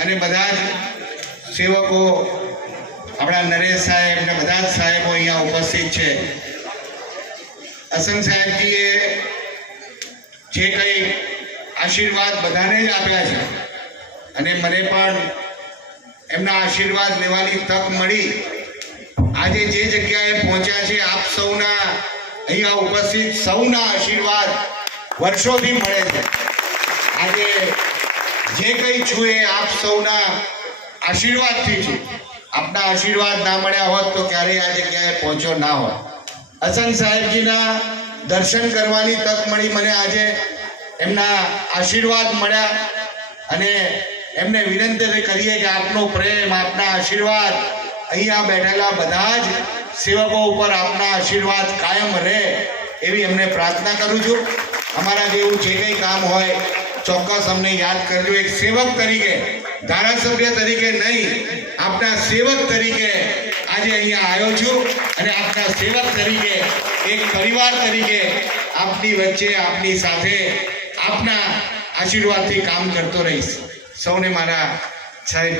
અને બધા જ સેવકો, આપણા નરેશ સાહેબ ને બધા જ સાહેબો અહીંયા ઉપસ્થિત છે. અસંગ સાહેબજીએ જે કંઈ આશીર્વાદ બધાને જ આપ્યા છે અને મને પણ એમના આશીર્વાદ લેવાની તક મળી. આજે જે જગ્યાએ પહોંચ્યા છે, આપ સૌના અહીંયા ઉપસ્થિત સૌના આશીર્વાદ વર્ષોથી મળે છે. છું એ આપ સૌના આશીર્વાદથી છું. આપના આશીર્વાદ ના મળ્યા હોત તો ક્યારેય આ જગ્યાએ પહોંચ્યો ના હોત. હસન સાહેબજીના દર્શન કરવાની તક મળી મને આજે. એમના આશીર્વાદ મળ્યા અને એમને વિનંતી કરીએ કે આપનો પ્રેમ, આપના આશીર્વાદ અહીંયા બેઠેલા બધા જ સેવકો ઉપર આપના આશીર્વાદ કાયમ રહે એવી એમને પ્રાર્થના કરું છું. અમારા જેવું જે કંઈ કામ હોય ચોક્કસ અમને યાદ કરજો. એક સેવક તરીકે, ધારાસભ્ય તરીકે નહીં, આપના સેવક તરીકે આજે અહીંયા આવ્યો છું અને આપના સેવક તરીકે, એક પરિવાર તરીકે આપની વચ્ચે, આપની સાથે આપના આશીર્વાદથી કામ કરતો રહીશ. સૌને મારા સાહેબ